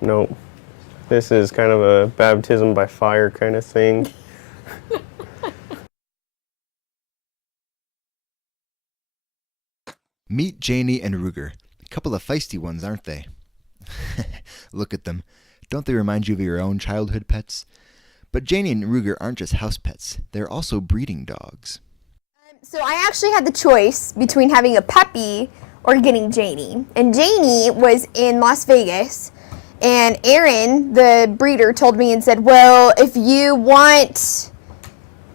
Nope. This is kind of a baptism by fire kind of thing. Meet Janie and Ruger. A couple of feisty ones, aren't they? Look at them. Don't they remind you of your own childhood pets? But Janie and Ruger aren't just house pets. They're also breeding dogs. So I actually had the choice between having a puppy or getting Janie. And Janie was in Las Vegas. And Aaron, the breeder, told me and said, well, if you want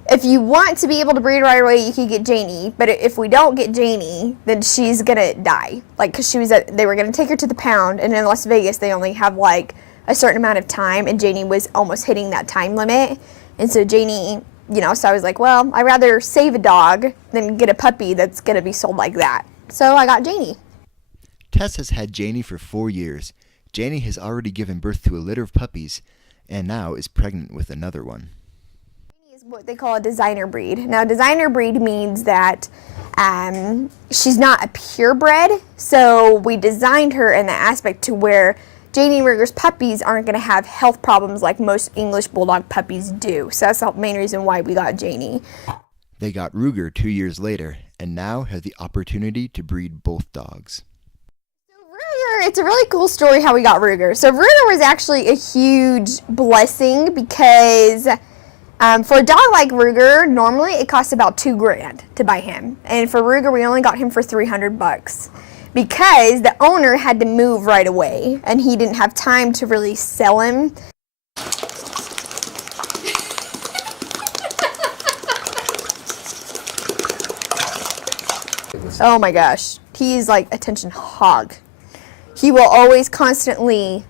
to be able to breed right away, you can get Janie. But if we don't get Janie, then she's going to die. Like, because they were going to take her to the pound. And in Las Vegas, they only have, like, a certain amount of time. And Janie was almost hitting that time limit. And so Janie, so I was like, well, I'd rather save a dog than get a puppy that's going to be sold like that. So I got Janie. Tess has had Janie for 4 years. Janie has already given birth to a litter of puppies and now is pregnant with another one. Janie is what they call a designer breed. Now, designer breed means that she's not a purebred, so we designed her in the aspect to where Janie and Ruger's puppies aren't going to have health problems like most English Bulldog puppies do. So that's the main reason why we got Janie. They got Ruger 2 years later and now have the opportunity to breed both dogs. It's a really cool story how we got Ruger. So Ruger was actually a huge blessing because for a dog like Ruger, normally it costs about $2,000 to buy him. And for Ruger, we only got him for $300 because the owner had to move right away and he didn't have time to really sell him. Oh my gosh, he's like attention hog. He will always constantly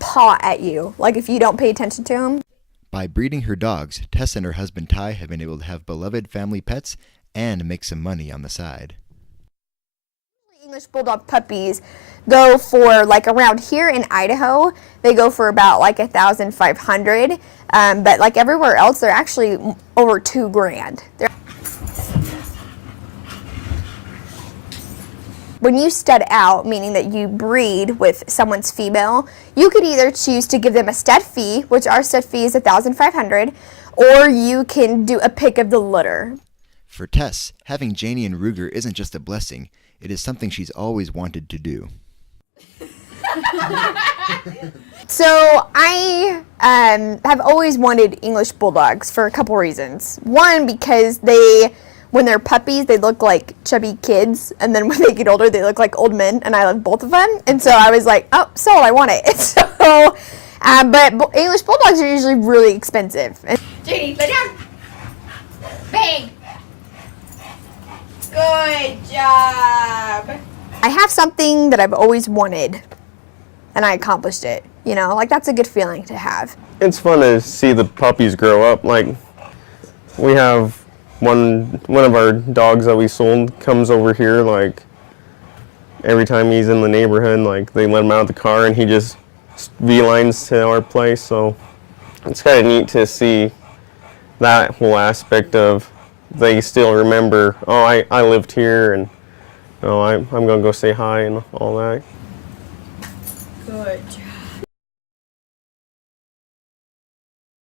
paw at you, like if you don't pay attention to him. By breeding her dogs, Tess and her husband Ty have been able to have beloved family pets and make some money on the side. English Bulldog puppies go for, like around here in Idaho, they go for about like $1,500. But like everywhere else, they're actually over $2,000. When you stud out, meaning that you breed with someone's female, you could either choose to give them a stud fee, which our stud fee is $1,500, or you can do a pick of the litter. For Tess, having Janie and Ruger isn't just a blessing, it is something she's always wanted to do. So I have always wanted English Bulldogs for a couple reasons. One, because when they're puppies, they look like chubby kids, and then when they get older, they look like old men, and I love both of them. And so I was like, oh, sold, I want it. So, but English Bulldogs are usually really expensive. Janie, lay down. Bang. Good job. I have something that I've always wanted, and I accomplished it. Like that's a good feeling to have. It's fun to see the puppies grow up. Like, we have one of our dogs that we sold comes over here, like, every time he's in the neighborhood, like, they let him out of the car and he just beelines to our place. So it's kind of neat to see that whole aspect of they still remember, oh, I lived here, and I'm going to go say hi and all that. Good job.